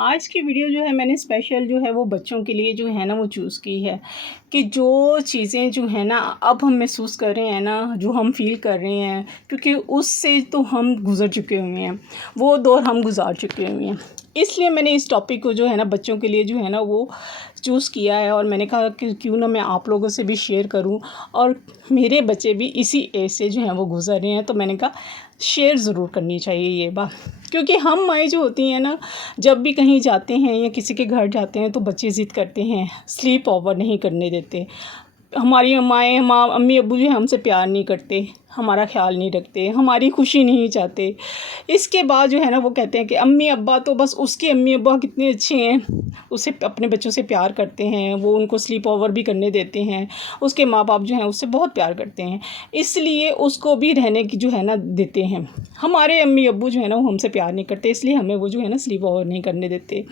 آج کی ویڈیو جو ہے میں نے اسپیشل جو ہے وہ بچوں کے لیے جو ہے نا وہ چوز کی ہے کہ جو چیزیں جو ہے نا اب ہم محسوس کر رہے ہیں نا، جو ہم فیل کر رہے ہیں، کیونکہ اس سے تو ہم گزر چکے ہوئے ہیں، وہ دور ہم گزار چکے ہوئے ہیں۔ اس لیے میں نے اس ٹاپک کو جو ہے نا بچوں کے لیے جو ہے نا وہ چوز کیا ہے، اور میں نے کہا کہ کیوں نہ میں آپ لوگوں سے بھی شیئر کروں، اور میرے بچے بھی اسی ایج سے جو ہیں وہ گزر رہے ہیں، تو میں نے کہا شیئر ضرور کرنی چاہیے یہ بات، کیونکہ ہم مائیں جو ہوتی ہیں نا، جب بھی کہیں جاتے ہیں یا کسی کے گھر جاتے ہیں تو بچے ضد کرتے ہیں، سلیپ اوور نہیں کرنے دیتے۔ ہماری مائیں امی ابو جو ہم سے پیار نہیں کرتے، ہمارا خیال نہیں رکھتے، ہماری خوشی نہیں چاہتے۔ اس کے بعد جو ہے نا وہ کہتے ہیں کہ امی ابا تو بس اس کے امی ابا کتنے اچھے ہیں، اسے اپنے بچوں سے پیار کرتے ہیں، وہ ان کو سلیپ اوور بھی کرنے دیتے ہیں، اس کے ماں باپ جو ہیں اس سے بہت پیار کرتے ہیں، اس لیے اس کو بھی رہنے کی جو ہے نا دیتے ہیں۔ ہمارے امی ابو جو ہے نا وہ ہم سے پیار نہیں کرتے، اس لیے ہمیں وہ جو ہے نا سلیپ اوور نہیں کرنے دیتے۔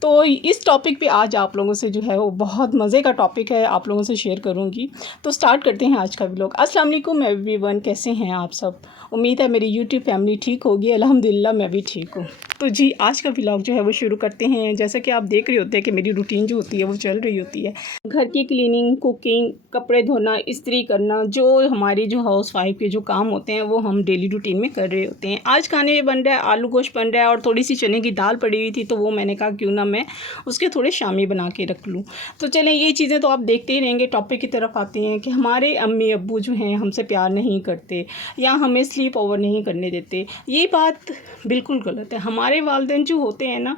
تو اس ٹاپک پہ آج آپ لوگوں سے جو ہے وہ بہت مزے کا ٹاپک ہے، آپ لوگوں سے شیئر کروں گی۔ تو سٹارٹ کرتے ہیں آج کا ولاگ۔ السلام علیکم ایوری ون، کیسے ہیں آپ سب؟ امید ہے میری یوٹیوب فیملی ٹھیک ہوگی، الحمدللہ میں بھی ٹھیک ہوں۔ تو جی آج کا ولاگ جو ہے وہ شروع کرتے ہیں۔ جیسا کہ آپ دیکھ رہے ہوتے ہیں کہ میری روٹین جو ہوتی ہے وہ چل رہی ہوتی ہے، گھر کی کلیننگ، کوکنگ، کپڑے دھونا، استری کرنا، جو ہماری جو ہاؤس وائف کے جو کام ہوتے ہیں وہ ہم ڈیلی روٹین میں کر رہے ہوتے ہیں۔ آج کھانے میں بن رہا ہے آلو گوشت بن رہا ہے، اور تھوڑی سی چنے کی دال پڑی ہوئی تھی، تو وہ میں نے کہا کیوں نہ میں اس کے تھوڑے شامی بنا کے رکھ لوں۔ تو چلیں یہ چیزیں تو آپ دیکھتے ہی رہیں گے۔ ٹاپک کی طرف آتے ہیں کہ ہمارے امی ابو جو ہیں ہم سے پیار نہیں کرتے یا ہمیں سلیپ اوور نہیں کرنے دیتے، یہ بات بالکل غلط ہے۔ ہمارے والدین جو ہوتے ہیں نا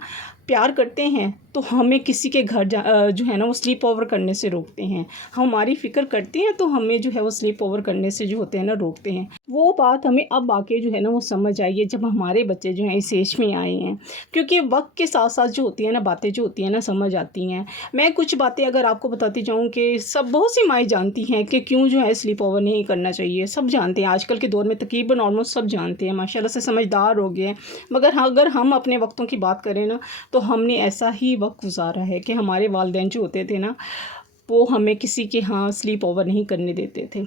پیار کرتے ہیں، تو ہمیں کسی کے گھر جو ہے نا وہ سلیپ اوور کرنے سے روکتے ہیں، ہماری فکر کرتے ہیں تو ہمیں جو ہے وہ سلیپ اوور کرنے سے جو ہوتے ہیں نا روکتے ہیں۔ وہ بات ہمیں اب آ کے جو ہے نا وہ سمجھ آئی ہے جب ہمارے بچے جو ہیں اس ایج میں آئے ہیں، کیونکہ وقت کے ساتھ ساتھ جو ہوتی ہیں نا باتیں جو ہوتی ہیں نا سمجھ آتی ہیں۔ میں کچھ باتیں اگر آپ کو بتاتی جاؤں کہ بہت سی مائیں جانتی ہیں کہ کیوں جو ہے سلیپ اوور نہیں کرنا چاہیے، سب جانتے ہیں، آج کل کے دور میں تقریباً آلموسٹ سب جانتے ہیں، ماشاء اللہ سے سمجھدار ہو گئے ہیں۔ مگر اگر ہم اپنے وقتوں کی بات کریں نا، تو ہم نے ایسا ہی وقت گزارا ہے کہ ہمارے والدین جو ہوتے تھے نا وہ ہمیں کسی کے ہاں سلیپ اوور نہیں کرنے دیتے تھے۔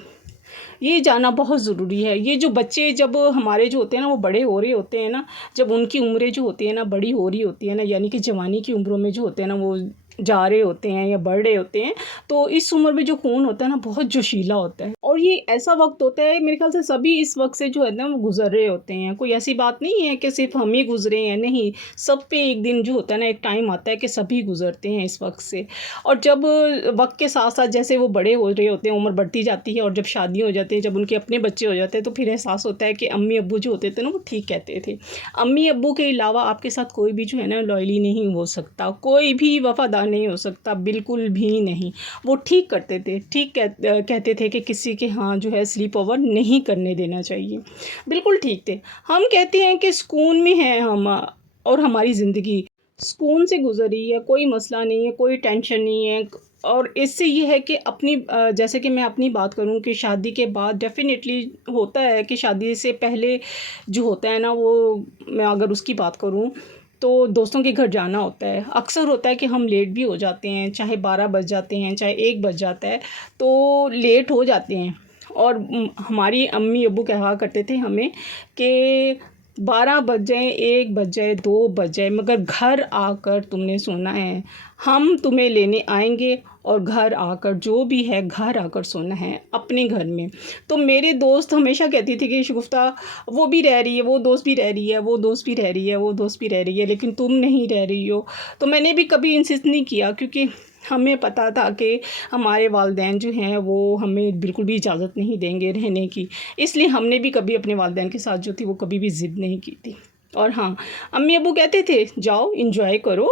یہ جاننا بہت ضروری ہے۔ یہ جو بچے جب ہمارے جو ہوتے ہیں نا وہ بڑے ہو رہے ہوتے ہیں نا، جب ان کی عمریں جو ہوتی ہیں نا بڑی ہو رہی ہوتی ہیں نا، یعنی کہ جوانی کی عمروں میں جو ہوتے ہیں نا وہ جا رہے ہوتے ہیں یا بڑھ رہے ہوتے ہیں، تو اس عمر میں جو خون ہوتا ہے نا بہت جوشیلا ہوتا ہے، اور یہ ایسا وقت ہوتا ہے میرے خیال سے سبھی اس وقت سے جو ہے نا وہ گزر رہے ہوتے ہیں۔ کوئی ایسی بات نہیں ہے کہ صرف ہم ہی گزرے ہیں، نہیں، سب پہ ایک دن جو ہوتا ہے نا ایک ٹائم آتا ہے کہ سبھی گزرتے ہیں اس وقت سے۔ اور جب وقت کے ساتھ ساتھ جیسے وہ بڑے ہو رہے ہوتے ہیں، عمر بڑھتی جاتی ہے، اور جب شادی ہو جاتی ہے، جب ان کے اپنے بچے ہو جاتے ہیں، تو پھر احساس ہوتا ہے کہ امی ابو جو ہوتے تھے نا وہ ٹھیک کہتے تھے۔ امی ابو کے علاوہ آپ کے ساتھ کوئی بھی جو ہے نا لائلی نہیں ہو سکتا، کوئی بھی وفادار نہیں ہو سکتا، بالکل بھی نہیں۔ وہ ٹھیک کرتے تھے، ٹھیک کہتے تھے کہ کسی کے ہاں جو ہے سلیپ اوور نہیں کرنے دینا چاہیے، بالکل ٹھیک تھے۔ ہم کہتے ہیں کہ سکون میں ہیں ہم، اور ہماری زندگی سکون سے گزری ہے، کوئی مسئلہ نہیں ہے، کوئی ٹینشن نہیں ہے۔ اور اس سے یہ ہے کہ اپنی جیسے کہ میں اپنی بات کروں کہ شادی کے بعد ڈیفینیٹلی ہوتا ہے کہ شادی سے پہلے جو ہوتا ہے نا وہ، میں اگر اس کی بات کروں تو دوستوں کے گھر جانا ہوتا ہے، اکثر ہوتا ہے کہ ہم لیٹ بھی ہو جاتے ہیں، چاہے 12 بج جاتے ہیں، چاہے 1 بج جاتا ہے، تو لیٹ ہو جاتے ہیں۔ اور ہماری امی ابو کہا کرتے تھے ہمیں کہ 12 بج جائیں، 1 بج جائے، 2 بج جائے، مگر گھر آ کر تم نے سونا ہے، ہم تمہیں لینے آئیں گے، اور گھر آ کر جو بھی ہے گھر آ کر سونا ہے اپنے گھر میں۔ تو میرے دوست ہمیشہ کہتی تھی کہ شگفتہ وہ بھی رہ رہی ہے، وہ دوست بھی رہ رہی ہے، وہ دوست بھی رہ رہی ہے، وہ دوست بھی رہ رہی ہے، لیکن تم نہیں رہ رہی ہو۔ تو میں نے بھی کبھی انسسٹ نہیں کیا، کیونکہ ہمیں پتہ تھا کہ ہمارے والدین جو ہیں وہ ہمیں بالکل بھی اجازت نہیں دیں گے رہنے کی، اس لیے ہم نے بھی کبھی اپنے والدین کے ساتھ جو تھی وہ کبھی بھی ضد نہیں کی تھی۔ اور ہاں، امی ابو کہتے تھے جاؤ انجوائے کرو،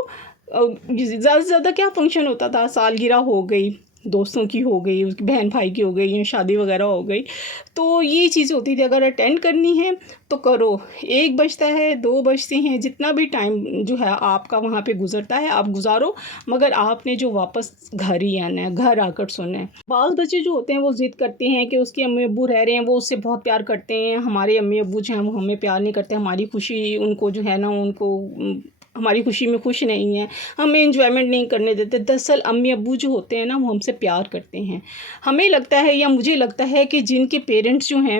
زیادہ سے زیادہ کیا فنکشن ہوتا تھا، سالگرہ ہو گئی، دوستوں کی ہو گئی، اس کی بہن بھائی کی ہو گئی، یا شادی وغیرہ ہو گئی، تو یہ چیزیں ہوتی تھی۔ اگر اٹینڈ کرنی ہے تو کرو، 1 بجتا ہے، 2 بجتے ہیں، جتنا بھی ٹائم جو ہے آپ کا وہاں پہ گزرتا ہے آپ گزارو، مگر آپ نے جو واپس گھر ہی آنا ہے، گھر آ کر سونا ہے۔ بعض بچے جو ہوتے ہیں وہ ضد کرتے ہیں کہ اس کے امی ابو رہ رہے ہیں، وہ اس سے بہت پیار کرتے ہیں، ہمارے امی ابو جو ہیں وہ ہمیں پیار نہیں کرتے، ہماری خوشی ان کو جو ہے نا ان کو ہماری خوشی میں خوش نہیں ہیں، ہمیں انجوائمنٹ نہیں کرنے دیتے۔ دراصل امی ابو جو ہوتے ہیں نا وہ ہم سے پیار کرتے ہیں۔ ہمیں لگتا ہے یا مجھے لگتا ہے کہ جن کے پیرنٹس جو ہیں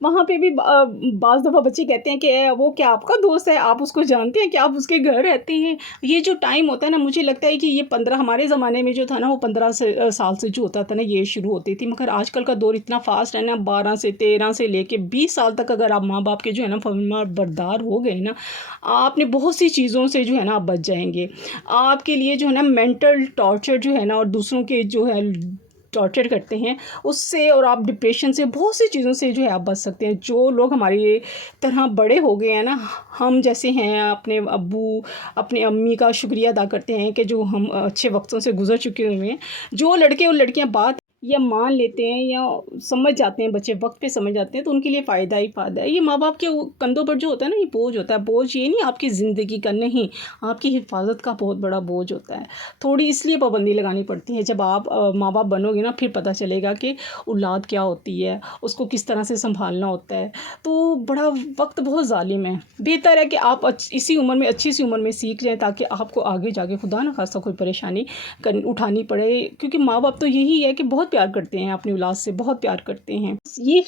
وہاں پہ بھی بعض دفعہ بچے کہتے ہیں کہ وہ کیا آپ کا دوست ہے، آپ اس کو جانتے ہیں، کیا آپ اس کے گھر رہتے ہیں؟ یہ جو ٹائم ہوتا ہے نا، مجھے لگتا ہے کہ یہ 15 ہمارے زمانے میں جو تھا نا، وہ 15 سال سے جو ہوتا تھا نا، یہ شروع ہوتی تھی، مگر آج کل کا دور اتنا فاسٹ ہے نا، 12 سے 13 سے لے کے 20 سال تک اگر آپ ماں باپ کے جو ہے نا فرما بردار ہو گئے نا، آپ نے بہت سی چیزوں سے جو ہے نا آپ بچ جائیں گے. آپ کے لیے جو ہے نا مینٹل ٹارچر جو ہے نا، اور دوسروں کے جو ہے ٹارچر کرتے ہیں اس سے، اور آپ ڈپریشن سے، بہت سی چیزوں سے جو ہے آپ بچ سکتے ہیں. جو لوگ ہماری طرح بڑے ہو گئے ہیں نا، ہم جیسے ہیں، اپنے ابو اپنی امی کا شکریہ ادا کرتے ہیں کہ جو ہم اچھے وقتوں سے گزر چکے ہوئے ہیں. جو لڑکے اور لڑکیاں بات یا مان لیتے ہیں یا سمجھ جاتے ہیں، بچے وقت پہ سمجھ جاتے ہیں، تو ان کے لیے فائدہ ہی فائدہ ہے. یہ ماں باپ کے کندھوں پر جو ہوتا ہے نا، یہ بوجھ ہوتا ہے. بوجھ یہ نہیں آپ کی زندگی کا، نہیں، آپ کی حفاظت کا بہت بڑا بوجھ ہوتا ہے. تھوڑی اس لیے پابندی لگانی پڑتی ہے. جب آپ ماں باپ بنو گے نا، پھر پتہ چلے گا کہ اولاد کیا ہوتی ہے، اس کو کس طرح سے سنبھالنا ہوتا ہے. تو بڑا وقت بہت ظالم ہے. بہتر ہے کہ آپ اسی عمر میں، اچھی سی عمر میں سیکھ جائیں، تاکہ آپ کو آگے جا کے خدا نہ خواستہ کوئی پریشانی اٹھانی پڑے. کیونکہ ماں باپ تو یہی ہے کہ بہت پیار کرتے ہیں اپنی اولاد سے، بہت پیار کرتے ہیں. یہ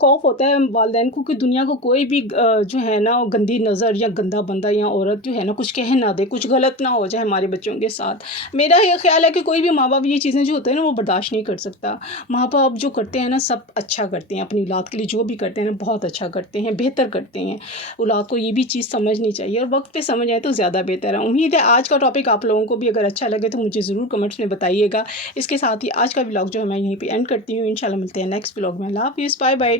خوف ہوتا ہے والدین کو کہ دنیا کو کوئی بھی جو ہے نا گندی نظر یا گندا بندہ یا عورت جو ہے نا کچھ کہہ نہ دے، کچھ غلط نہ ہو جائے ہمارے بچوں کے ساتھ. میرا یہ خیال ہے کہ کوئی بھی ماں باپ یہ چیزیں جو ہوتے ہیں نا وہ برداشت نہیں کر سکتا. ماں باپ جو کرتے ہیں نا سب اچھا کرتے ہیں اپنی اولاد کے لیے، جو بھی کرتے ہیں نا بہت اچھا کرتے ہیں، بہتر کرتے ہیں. اولاد کو یہ بھی چیز سمجھنی چاہیے، اور وقت پہ سمجھ آئے تو زیادہ بہتر ہے. امید ہے آج کا ٹاپک آپ لوگوں کو بھی اگر اچھا لگے تو مجھے ضرور کمنٹس میں بتائیے گا. اس کے ساتھ ہی آج کا ولاگ جو ہے میں یہیں پہ اینڈ کرتی ہوں. انشاءاللہ ملتے ہیں نیکسٹ ولاگ میں. اللہ حافظ، بائے بائے.